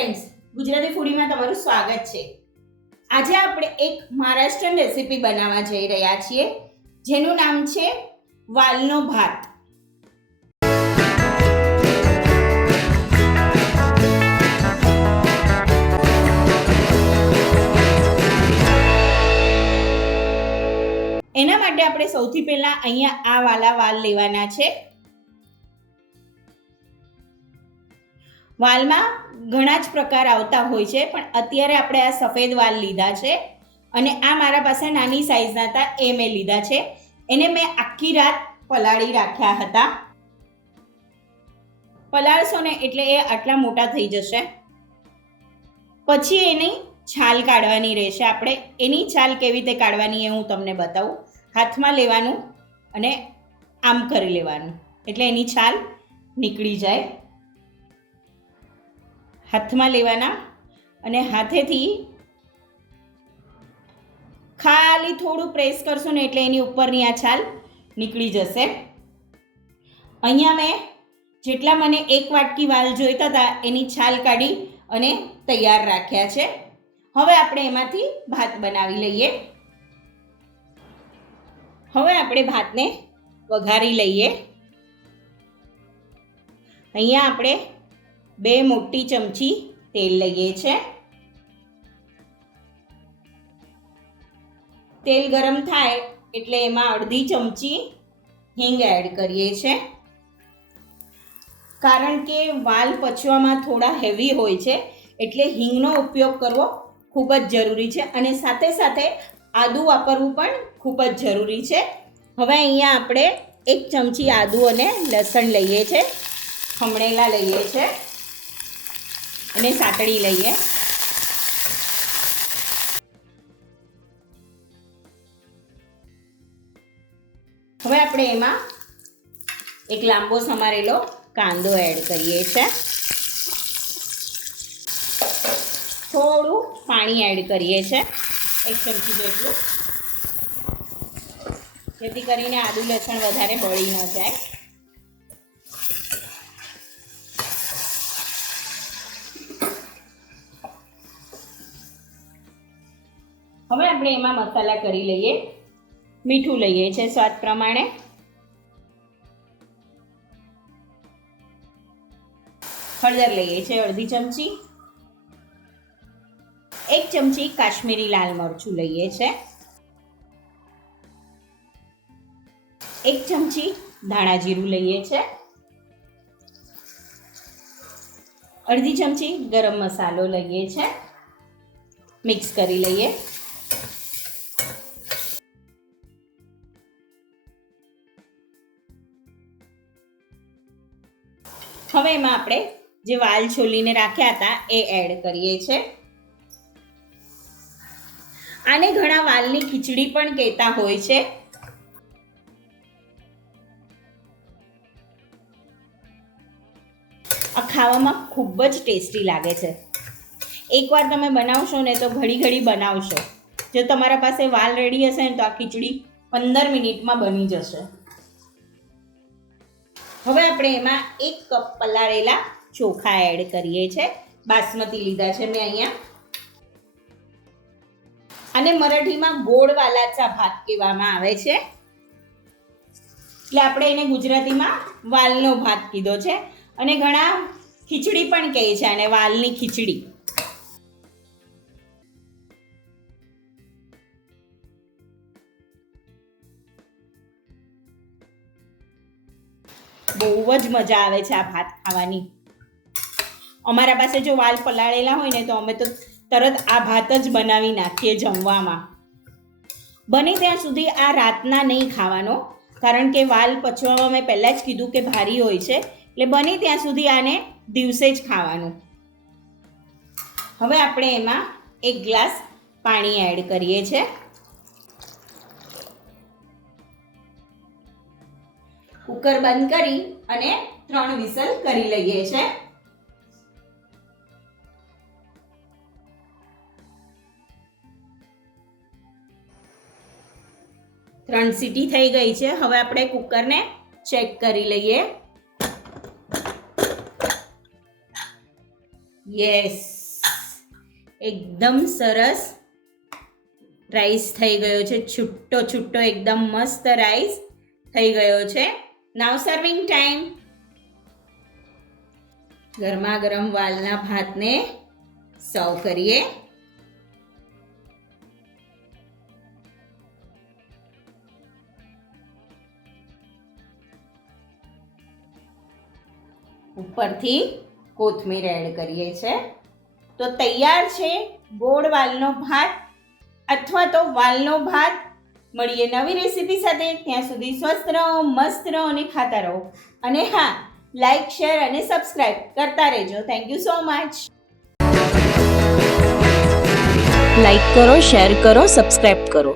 Friends, Gujarati ફૂડીમાં તમારું સ્વાગત છે। આજે આપણે એક મહારાષ્ટ્રીયન રેસીપી બનાવવા જઈ રહ્યા છીએ, જેનું નામ છે વાલનો ભાત। એના માટે આપણે સૌથી પહેલા અહીંયા આ વાલા વાલ લેવાના છે। વાલમાં ઘણા જ પ્રકાર આવતા હોય છે, પણ અત્યારે આપણે આ સફેદ વાલ લીધા છે અને આ મારા પાસે નાની સાઈઝના હતા એ મેં લીધા છે। એને મેં આખી રાત પલાળી રાખ્યા હતા। પલાળશો ને એટલે એ આટલા મોટા થઈ જશે। પછી એની છાલ કાઢવાની રહેશે। આપણે એની છાલ કેવી રીતે કાઢવાની એ હું તમને બતાવું। હાથમાં લેવાનું અને આમ કરી લેવાનું એટલે એની છાલ નીકળી જાય। હાથમાં લેવાના અને હાથેથી ખાલી થોડું પ્રેસ કરશું ને એટલે એની ઉપરની આ છાલ નીકળી જશે। અહીંયા મેં જેટલા મને એક વાટકી વાલ જોઈતા હતા એની છાલ કાઢી અને તૈયાર રાખ્યા છે। હવે આપણે એમાંથી ભાત બનાવી લઈએ। હવે આપણે ભાતને વઘારી લઈએ। અહીંયા આપણે 2 મોટી ચમચી તેલ લઈએ છે। તેલ ગરમ થાય એટલે એમાં અડધી ચમચી હિંગ એડ કરીએ છે, કારણ કે વાલ પચવામાં થોડા હેવી હોય છે એટલે હિંગનો ઉપયોગ કરવો ખૂબ જ જરૂરી છે અને સાથે સાથે આદું વાપરવું પણ ખૂબ જ જરૂરી છે। હવે અહીંયા આપણે 1 ચમચી આદું અને લસણ લઈએ છે, ખમણેલા લઈએ છે અને સાતળી લઈએ। હવે આપણે એમાં એક લાંબો સમારેલો કાંદો એડ કરીએ છે। થોડું પાણી એડ કરીએ છે, 1 ચમચી જેટલું, જેથી કરીને આદુ લસણ વધારે બળી ન જાય। હવે આપણે એમાં મસાલા કરી લઈએ। મીઠું લઈએ છે સ્વાદ પ્રમાણે, હળદર લઈએ છે અડધી ચમચી, 1 ચમચી કાશ્મીરી લાલ મરચું લઈએ છે, 1 ચમચી ધાણા જીરું લઈએ છે, અડધી ચમચી ગરમ મસાલો લઈએ છે, મિક્સ કરી લઈએ। હવે એમાં આપણે જે વાલ છોલીને રાખ્યા હતા એ એડ કરીએ છે। આને ઘણા વાલની ખીચડી પણ કહેતા હોય છે। આ ખાવામાં ખૂબ જ ટેસ્ટી લાગે છે। એકવાર તમે બનાવશો ને તો ઘડી ઘડી બનાવશો। જો તમારા પાસે વાલ રેડી હશે ને તો આ ખીચડી 15 મિનિટમાં બની જશે। હવે આપણે એમાં 1 કપ પલાળેલા ચોખા એડ કરીએ છે। બાસમતી લીધા છે મેં અહીંયા। અને મરાઠીમાં ગોળ વાલાચા ભાત કહેવામાં આવે છે, એટલે આપણે એને ગુજરાતીમાં વાલનો ભાત કીધો છે અને ઘણા ખીચડી પણ કહે છે અને વાલની ખીચડી। બહુ જ મજા આવે છે આ ભાત ખાવાની। અમારા પાસે જો વાલ પલાળેલા હોય ને તો અમે તો તરત આ ભાત જ બનાવી નાખીએ જમવામાં। બને ત્યાં સુધી આ રાતના નહીં ખાવાનો, કારણ કે વાલ પચવામાં મેં પહેલાં જ કીધું કે ભારી હોય છે, એટલે બને ત્યાં સુધી આને દિવસે જ ખાવાનું। હવે આપણે એમાં 1 ગ્લાસ પાણી એડ કરીએ છે। કુકર બંધ કરી અને 3 વિસલ કરી લઈએ છે। ત્રણ સીટી થઈ ગઈ છે। હવે આપણે કુકરને ચેક કરી લઈએ। યસ, એકદમ સરસ રાઈસ થઈ ગયો છે, છૂટો છૂટો એકદમ મસ્ત રાઈસ થઈ ગયો છે. નાવ સર્વિંગ ટાઈમ. ગરમા ગરમ વાલના ભાતને સર્વ કરીએ. ઉપરથી કોથમીર એડ કરીએ છે. તો તૈયાર છે ગોળ વાલનો ભાત અથવા તો વાલનો ભાત. મળીએ નવી રેસીપી સાથે. ત્યાં સુધી સ્વસ્થ રહો, મસ્ત રહો અને ખાતા રહો. અને હા, લાઈક, શેર અને સબસ્ક્રાઇબ કરતા રહેજો. Thank you so much. Like કરો, શેર કરો, સબસ્ક્રાઇબ કરો.